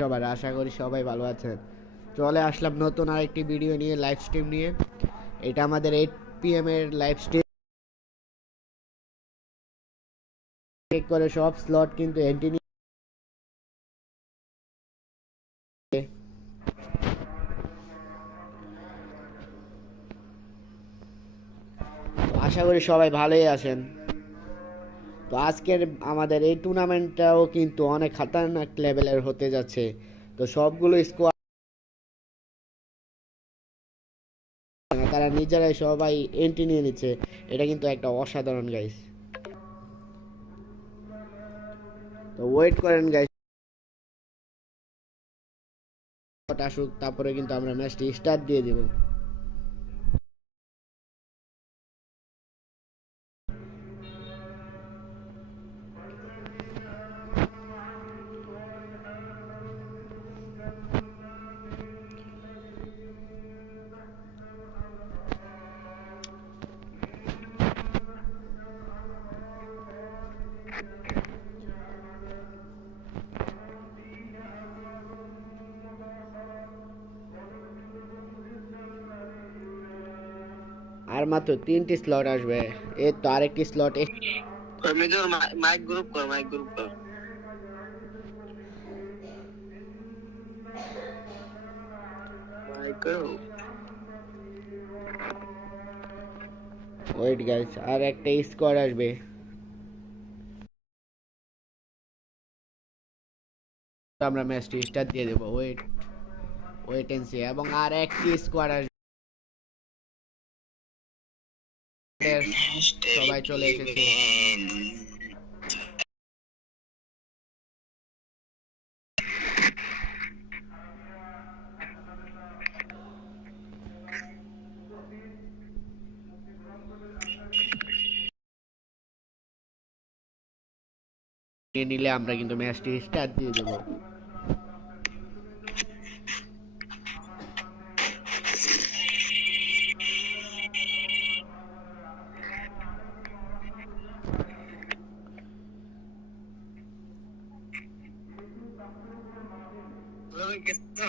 সবার, আশা করি সবাই ভালো আছেন। চলে আসলাম নতুন আরেকটি ভিডিও নিয়ে লাইভ স্ট্রিম নিয়ে। এটা আমাদের এইট পিএম এর লাইভ স্ট্রিম করে সব স্লট কিন্তু এন্ট্রি আশা করি সবাই ভালোই আছেন। তো আজকের আমাদের এই টুর্নামেন্টটাও কিন্তু অনেক খাতারনাক লেভেলের হতে যাচ্ছে। তো সবগুলো স্কোয়াড তারা নিজেরাই সবাই এন্ট্রি নিয়ে নিচ্ছে। এটা কিন্তু একটা অসাধারণ গাইস তো ওয়েট করেন গাইস আসুক, তারপরে কিন্তু আমরা ম্যাচটি স্টার্ট দিয়ে দিব। মাত্র তিনটি স্লট আসবে এর তো আরেকটি স্লট মেজর মাইক গ্রুপ কর মাইক গ্রুপ কর মাইক গ্রুপ ওয়েট গাইস আর একটা স্কোয়াড আসবে আমরা ম্যাচটি স্টার্ট দিয়ে দেবো ওয়েট ওয়েট এন্ড সি এবং আর একটি স্কোয়াড আসবে সবাই চলে এসেছে। নিলে আমরা কিন্তু ম্যাচটি স্টার্ট দিয়ে দেবো। আর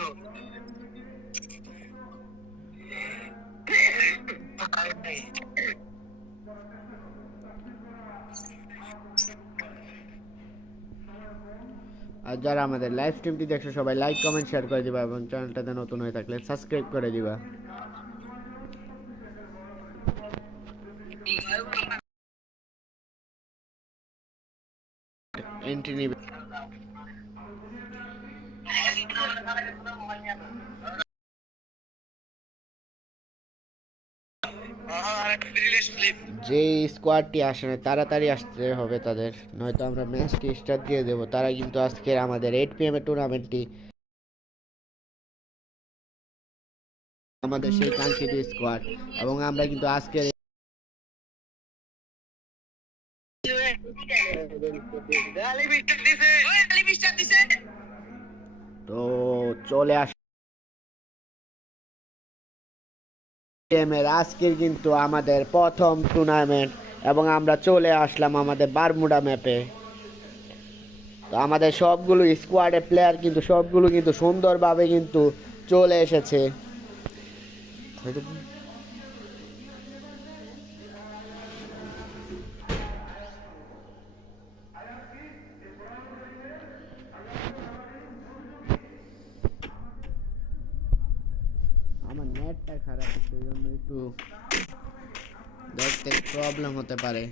যারা আমাদের লাইভ স্ট্রিমটি দেখছ, সবাই লাইক কমেন্ট শেয়ার করে দিবা এবং চ্যানেলটাতে নতুন হয়ে থাকলে সাবস্ক্রাইব করে দিবা। এন্ট্রি নিবে। যে স্কোয়াডটি আসে না তাড়াতাড়ি আসতে হবে তাদের। নয়তো আমরা ম্যাচটি স্টার্ট দিয়ে দেবো। তারা কিন্তু আজকের আমাদের এইট পি এম এর টুর্নামেন্টটি আমাদের সেই কাঙ্ক্ষিত স্কোয়াড এবং আমরা কিন্তু আজকের তো চলে আস আজকের কিন্তু আমাদের প্রথম টুর্নামেন্ট এবং আমরা চলে আসলাম আমাদের বারমুডা ম্যাপে তো আমাদের সবগুলো স্কোয়াডের প্লেয়ার কিন্তু সবগুলো কিন্তু সুন্দরভাবে কিন্তু চলে এসেছে আমার নেটটা খারাপ সেই জন্য একটু দেখতে প্রবলেম হতে পারে।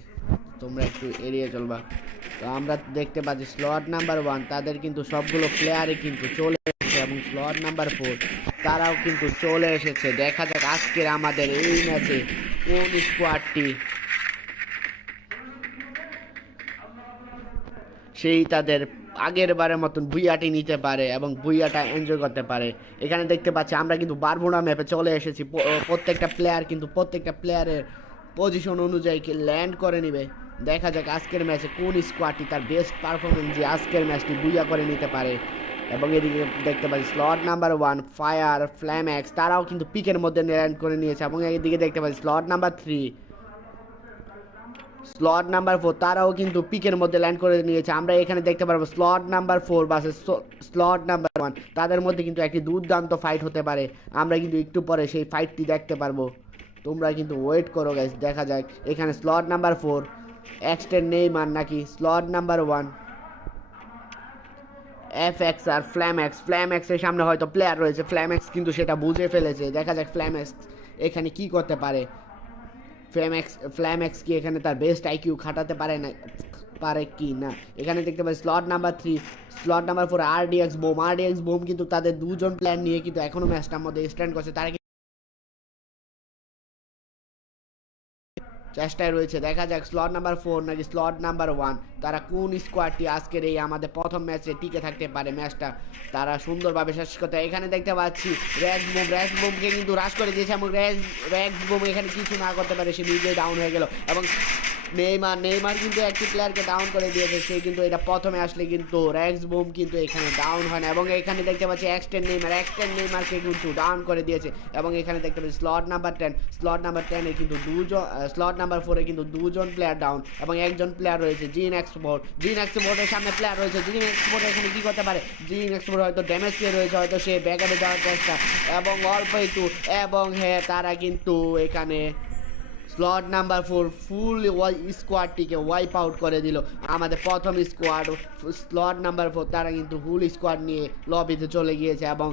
তোমরা একটু এড়িয়ে চলবা। তো আমরা দেখতে পাচ্ছি স্লট নাম্বার ওয়ান তাদের কিন্তু সবগুলো প্লেয়ারই কিন্তু চলে এসেছে এবং স্লট নাম্বার ফোর তারাও কিন্তু চলে এসেছে। দেখা যাক আজকের আমাদের এই ম্যাচে কোন স্কোয়াডটি সেই তাদের আগের বারের মতন বুইয়াটি নিতে পারে এবং বুইয়াটা এনজয় করতে পারে। এখানে দেখতে পাচ্ছি, আমরা কিন্তু বারমুডা ম্যাপে চলে এসেছি। প্রত্যেকটা প্লেয়ার কিন্তু প্রত্যেকটা প্লেয়ারের পজিশন অনুযায়ী কি ল্যান্ড করে নিবে। দেখা যাক আজকের ম্যাচে কোন স্কোয়াডটি তার বেস্ট পারফরমেন্স যে আজকের ম্যাচটি বুইয়া করে নিতে পারে। এবং এদিকে দেখতে পাচ্ছি slot number one fire Flamax তারাও কিন্তু পিকের মধ্যে ল্যান্ড করে নিয়েছে। এবং এদিকে দেখতে পাচ্ছি slot number three slot number four তারাও কিন্তু পিকের মধ্যে ল্যান্ড করে নিয়েছে। আমরা এখানে দেখতে পারব স্লট নাম্বার ফোর বাসে স্লট নাম্বার ওয়ান তাদের মধ্যে কিন্তু একটি দুর্দান্ত ফাইট হতে পারে। আমরা কিন্তু একটু পরে সেই ফাইটটি দেখতে পারব। তোমরা কিন্তু ওয়েট করো গাইস দেখা যাক। এখানে slot number four extend Neymar নাকি? Slot number one F X আর ফ্ল্যাম্যাক্স ফ্ল্যাম্যাক্সের সামনে হয়তো প্লেয়ার রয়েছে। ফ্ল্যাম্যাক্স কিন্তু সেটা বুঝে ফেলেছে। দেখা যাক ফ্ল্যাম্যাক্স এখানে কি করতে পারে। ফ্ল্যাম্যাক্স ফ্ল্যাম্যাক্স কি এখানে তার বেস্ট আইকিউ খাটাতে পারে না, পারে কি না? এখানে দেখতে পাই slot number three slot number four আর ডিএক্স বোম। আর ডিএক্স বোম কিন্তু তাদের দুজন প্ল্যান নিয়ে কিন্তু এখনও ম্যাচটার মধ্যে স্ট্যান্ড করছে। তারা চেষ্টায় রয়েছে। দেখা যাক স্লট নাম্বার ফোর নাকি স্লট নাম্বার ওয়ান তারা কোন স্কোয়াডটি আজকের এই আমাদের প্রথম ম্যাচে টিকে থাকতে পারে ম্যাচটা তারা সুন্দরভাবে শেষ করতে এখানে দেখতে পাচ্ছি র্যাক্স বোম র্যাক্স বোমকে কিন্তু হ্রাস করে দিয়েছে এবং র্যাক্স বোম এখানে কিছু না করতে পারে, সে নিজেই ডাউন হয়ে গেল। এবং নেইমার নেইমার কিন্তু একটি প্লেয়ারকে ডাউন করে দিয়েছে। সে কিন্তু এটা প্রথমে আসলে কিন্তু র্যাক্স বোম কিন্তু এখানে ডাউন হয় না। এবং এখানে দেখতে পাচ্ছি এক্সটেন্ড নেইমার এক্সটেন্ড নেইমারকে কিন্তু ডাউন করে দিয়েছে। এবং এখানে দেখতে পাচ্ছি slot number ten slot number টেনে কিন্তু দুজন স্লট নাম্বার ফোরে কিন্তু দুজন প্লেয়ার ডাউন এবং একজন প্লেয়ার রয়েছে জিন এক্সপোর্ট জিন এক্সপোর্টের সামনে প্লেয়ার রয়েছে। জিন এক্সপোর্ট এখানে কি করতে পারে? জিন এক্সপোর্ট হয়তো ড্যামেজ পেয়ে রয়েছে হয়তো সে ব্যাকআপে যাওয়ার চেষ্টা। এবং অল্প একটু, এবং হ্যাঁ তারা কিন্তু এখানে slot number four full Y স্কোয়াডটিকে wipe out করে দিল। আমাদের প্রথম স্কোয়াড স্লট নাম্বার ফোর তারা কিন্তু ফুল স্কোয়াড নিয়ে লবিতে চলে গিয়েছে এবং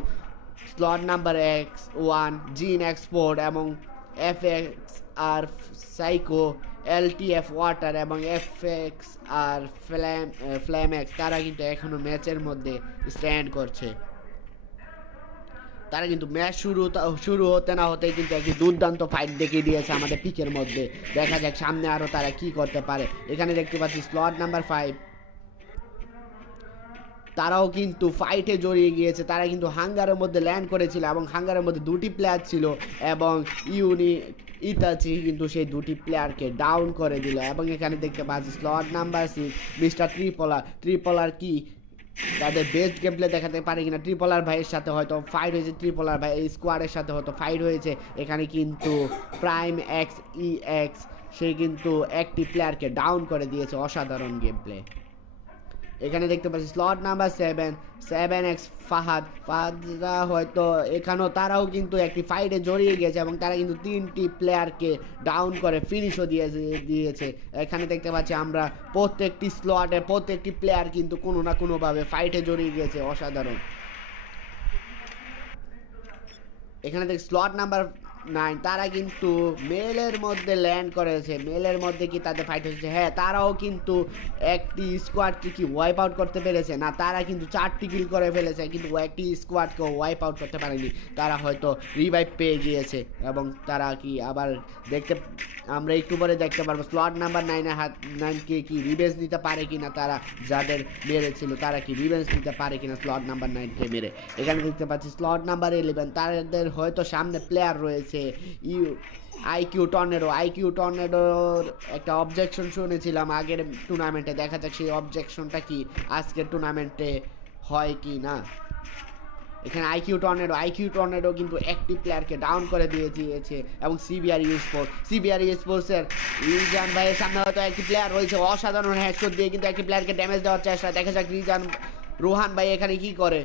slot number X one Jin export এবং এফ এক্স আর সাইকো এলটিএফ ওয়াটার এবং এফ এক্স আর ফ্ল্যাম ফ্ল্যামেক্স তারা কিন্তু এখনও ম্যাচের মধ্যে স্ট্যান্ড করছে। তারা কিন্তু ম্যাচ শুরু শুরু হতে না হতেই কিন্তু একটি দুর্দান্ত ফাইট দেখিয়ে দিয়েছে আমাদের পিকের মধ্যে। দেখা যাক সামনে আরও তারা কি করতে পারে। এখানে দেখতে পাচ্ছি স্লট নাম্বার ফাইভ তারাও কিন্তু ফাইটে জড়িয়ে গিয়েছে। তারা কিন্তু হাঙ্গারের মধ্যে ল্যান্ড করেছিল এবং হাঙ্গারের মধ্যে দুটি প্লেয়ার ছিল এবং ইউনি, ইতাচি কিন্তু সেই দুটি প্লেয়ারকে ডাউন করে দিল। এবং এখানে দেখতে পাচ্ছি slot number six Mister Tripler Tripler কি? তাদের বেস্ট গেম প্লে দেখাতে পারে কিনা ট্রিপলার ভাইয়ের সাথে হয়তো ফাইট হয়েছে ট্রিপলার ভাই এই স্কোয়াডের সাথে হয়তো ফাইট হয়েছে। এখানে কিন্তু প্রাইম এক্স ই এক্স সে কিন্তু একটি প্লেয়ারকে ডাউন করে দিয়েছে, অসাধারণ গেম প্লে এখানে দেখতে পাচ্ছি slot number seven seven X Fahad ফাহাদরা হয়তো এখানেও তারাও কিন্তু একটি ফাইটে জড়িয়ে গেছে এবং তারা কিন্তু তিনটি প্লেয়ারকে ডাউন করে ফিনিশও দিয়েছে দিয়েছে। এখানে দেখতে পাচ্ছি আমরা প্রত্যেকটি স্লটে প্রত্যেকটি প্লেয়ার কিন্তু কোনো না কোনোভাবে ফাইটে জড়িয়ে গেছে, অসাধারণ। এখানে দেখ স্লট নাম্বার নাইন তারা কিন্তু মেলের মধ্যে ল্যান্ড করেছে। মেলের মধ্যে কি তাদের ফাইট হচ্ছে হ্যাঁ তারাও কিন্তু একটি স্কোয়াডকে কি ওয়াইপ আউট করতে পেরেছে? না, তারা কিন্তু চারটি কিল করে ফেলেছে, কিন্তু একটি স্কোয়াডকে ওয়াইপ আউট করতে পারেনি। তারা হয়তো রিভাইভ পেয়ে গিয়েছে এবং তারা কি আবার দেখতে, আমরা একটু পরে দেখতে পারব। স্লট নাম্বার নাইনের হাত নাইনকে কি রিভেঞ্জ নিতে পারে কি না তারা যাদের মেরেছিল, তারা কি রিভেঞ্জ নিতে পারে কিনা স্লট নাম্বার নাইনকে মেরে। এখানে দেখতে পাচ্ছি স্লট নাম্বার ইলেভেন তাদের হয়তো সামনে প্লেয়ার রয়েছে। ইউ আইকিউ টর্নেডো আইকিউ টর্নেডোর একটা অবজেকশন শুনেছিলাম আগের টুর্নামেন্টে দেখা যাক সেই অবজেকশনটা কি আজকের টুর্নামেন্টে হয় কি না। এখানে আইকিউ টর্নেডো আইকিউ টর্নেডো কিন্তু একটি প্লেয়ারকে ডাউন করে দিয়ে দিয়েছে এবং সিবিআর ইউ স্পোর্ট সিবিআর স্পোর্টসের রিজান ভাইয়ের সামনে হয়তো একটি প্লেয়ার রয়েছে, অসাধারণ হ্যাশট দিয়ে কিন্তু একটি প্লেয়ারকে ড্যামেজ দেওয়ার চেষ্টা। দেখা যাক রিজান, রোহান ভাই এখানে কি করে?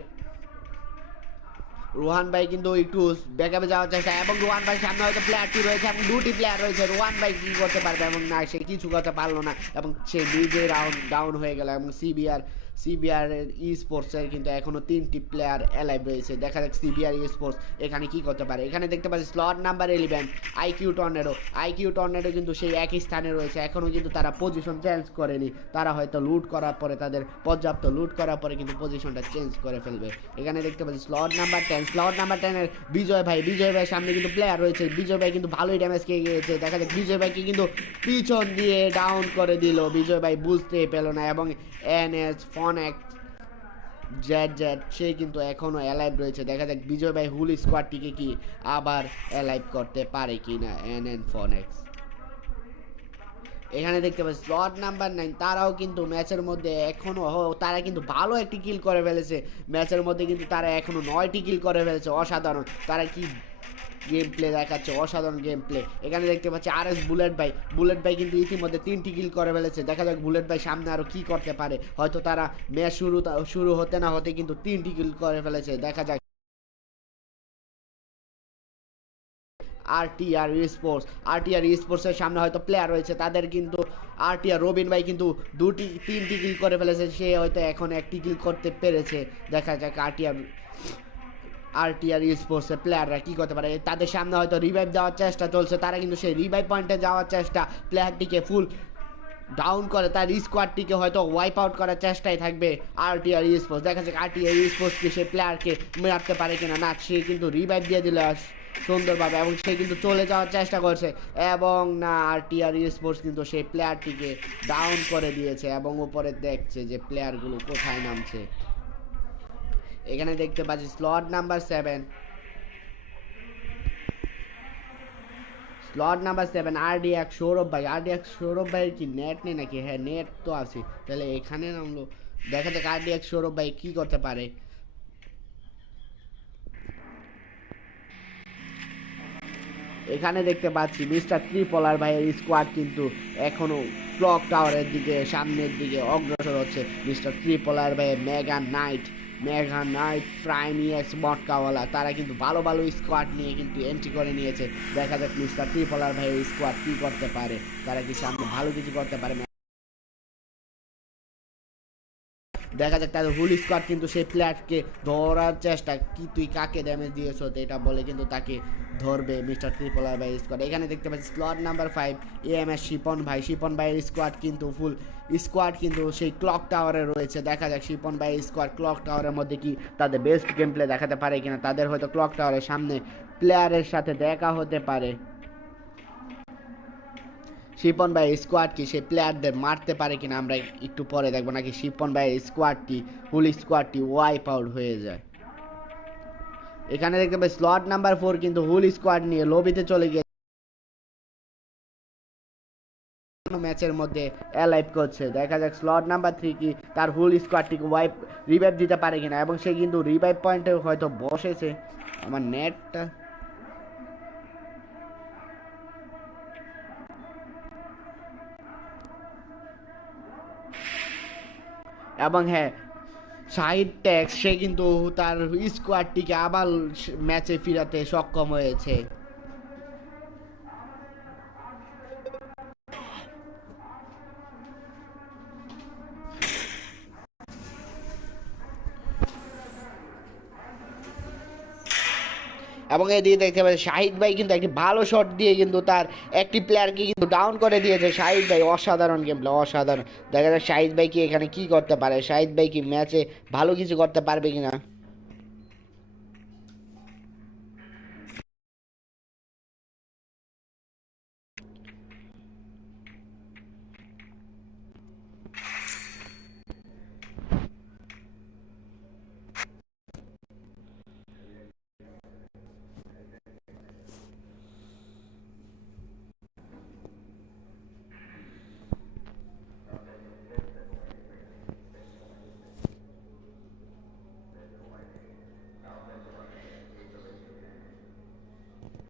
রোহান ভাই কিন্তু একটু ব্যাকআপে যাওয়ার চেষ্টা, এবং রোহান ভাই সামনে হয়তো প্লেয়ারটি রয়েছে, এবং দুটি প্লেয়ার রয়েছে। রোহান ভাই কি করতে পারবে? এবং না, সে কিছু করতে পারল না, এবং সে নিজে রাউন্ড ডাউন হয়ে গেল, এবং সিবিআর সিবিআর ই স্পোর্টসের কিন্তু এখনও তিনটি প্লেয়ার অ্যালাইভ রয়েছে। দেখা যাক সিবিআর ই স্পোর্টস এখানে কি করতে পারে। এখানে দেখতে পাচ্ছি slot number eleven IQ tornado IQ tornado কিন্তু সেই একই স্থানে রয়েছে। এখনও কিন্তু তারা পজিশন চেঞ্জ করেনি। তারা হয়তো লুট করার পরে তাদের পর্যাপ্ত লুট করার পরে কিন্তু পজিশনটা চেঞ্জ করে ফেলবে। এখানে দেখতে পাচ্ছি slot number ten slot number টেনের বিজয় ভাই, বিজয় ভাইয়ের সামনে কিন্তু প্লেয়ার রয়েছে। বিজয় ভাই কিন্তু ভালোই ড্যামেজ খেয়ে গিয়েছে। দেখা যাক বিজয় ভাইকে কিন্তু পিছন দিয়ে ডাউন করে দিল। বিজয় ভাই বুঝতে পেল না এবং এন এস ফন এক জ্যাট জ্যাট, সে কিন্তু এখনও অ্যালাইভ রয়েছে। দেখা যাক বিজয় ভাই হুল স্কোয়াডটিকে কি আবার অ্যালাইভ করতে পারে কি না এন এন ফন এখানে দেখতে পাচ্ছি স্লট নাম্বার নাইন তারাও কিন্তু ম্যাচের মধ্যে এখনও হ- তারা কিন্তু ভালো একটি কিল করে ফেলেছে। ম্যাচের মধ্যে কিন্তু তারা এখনও নয়টি কিল করে ফেলেছে, অসাধারণ। তারা কি গেম প্লে দেখাচ্ছে, অসাধারণ গেম প্লে এখানে দেখতে পাচ্ছি আর এস বুলেট ভাই। বুলেট ভাই কিন্তু ইতিমধ্যে তিনটি কিল করে ফেলেছে। দেখা যাক বুলেট ভাই সামনে আরও কি করতে পারে। হয়তো তারা ম্যাচ শুরু শুরু হতে না হতে কিন্তু তিনটি কিল করে ফেলেছে। দেখা যাক। আরটিআর স্পোর্টস আরটিআর স্পোর্টসের সামনে হয়তো প্লেয়ার রয়েছে। তাদের কিন্তু আরটিআর রবিন ভাই কিন্তু দুটি, তিনটি কিল করে ফেলেছে। সে হয়তো এখন একটি কিল করতে পেরেছে। দেখা যাক আরটিআর আরটিআর স্পোর্টসের প্লেয়াররা কী করতে পারে, তাদের সামনে হয়তো রিভাইভ দেওয়ার চেষ্টা চলছে, তারা কিন্তু সেই রিভাইভ পয়েন্টে যাওয়ার চেষ্টা প্লেয়ারটিকে ফুল ডাউন করে, তার স্কোয়াডটিকে হয়তো ওয়াইপ আউট করার চেষ্টায় থাকবে আরটিআর স্পোর্টস দেখা যাক আরটিআর স্পোর্টস কি সেই প্লেয়ারকে মারতে পারে কিনা। না, সে কিন্তু রিভাইভ দিয়ে দিল সুন্দরভাবে, এবং সে কিন্তু চলে যাওয়ার চেষ্টা করছে, এবং না আরটিআর স্পোর্টস কিন্তু সেই প্লেয়ারটিকে ডাউন করে দিয়েছে, এবং উপরে দেখছে যে প্লেয়ারগুলো কোথায় নামছে। এখানে দেখতে পাচ্ছি slot number seven slot number seven আর ডি এক সৌরভ ভাই। আর ডি এক সৌরভ ভাইয়ের কি নেট নেই নাকি? হ্যাঁ নেট তো আছে। তাহলে এখানে নামলো। দেখা যাক আর ডি এক সৌরভ ভাই কি করতে পারে। এখানে দেখতে পাচ্ছি মিস্টার ত্রিপলার ভাইয়ের স্কোয়াড কিন্তু এখনও ক্লক টাওয়ারের দিকে, সামনের দিকে অগ্রসর হচ্ছে মিস্টার ত্রিপলার ভাইয়ের mega night mega night prime yes Matkawala তারা কিন্তু ভালো ভালো স্কোয়াড নিয়ে কিন্তু এন্ট্রি করে নিয়েছে। দেখা যাক মিস্টার ত্রিপলার ভাই স্কোয়াড কি করতে পারে। তারা কি সামনে ভালো কিছু করতে পারে? দেখা যাক তাদের হুল স্কোয়াড কিন্তু সেই প্লেয়ারকে ধরার চেষ্টা কি, তুই কাকে ড্যামেজ দিয়েছ এটা বলে কিন্তু তাকে ধরবে মিস্টার ত্রিপলার ভাই স্কোয়াড এখানে দেখতে পাচ্ছি slot number five A M S Shipon ভাই। শিপন ভাইয়ের স্কোয়াড কিন্তু ফুল স্কোয়াড কিন্তু সেই ক্লক টাওয়ারে রয়েছে। দেখা যাক শিপন ভাই স্কোয়াড ক্লক টাওয়ারের মধ্যে কি তাদের বেস্ট গেম প্লে দেখাতে পারে কিনা। তাদের হয়তো ক্লক টাওয়ারের সামনে প্লেয়ারের সাথে দেখা হতে পারে। শিপন ভাই স্কোয়াড কি? সেই প্লেয়ারদের মারতে পারে কিনা আমরা একটু পরে দেখব। নাকি শিপন ভাই স্কোয়াডটি ফুল স্কোয়াডটি ওয়াইপ আউট হয়ে যায়? এখানে দেখতে পাই স্লট নাম্বার ফোর কিন্তু হুল স্কোয়াড নিয়ে লবিতে চলে গিয়ে ম্যাচের মধ্যে অ্যালাইভ করছে। দেখা যাক স্লট নাম্বার থ্রি কি তার হুল স্কোয়াডটিকে ওয়াইপ রিভাইভ দিতে পারে কিনা। এবং সে কিন্তু রিভাইভ পয়েন্টে হয়তো বসেছে। আমার নেটটা এবং হ্যাঁ সাইড ট্যাক্স সে কিন্তু তার স্কোয়াডটিকে আবার ম্যাচে ফিরাতে সক্ষম হয়েছে। এবং এদিকে দেখতে পাচ্ছি শাহিদ ভাই কিন্তু একটি ভালো শট দিয়ে কিন্তু তার একটি প্লেয়ারকে কিন্তু ডাউন করে দিয়েছে। শাহিদ ভাই অসাধারণ গেম প্লে অসাধারণ। দেখা যাক শাহিদ ভাই কি এখানে কি করতে পারে, শাহিদ ভাই কি ম্যাচে ভালো কিছু করতে পারবে কিনা?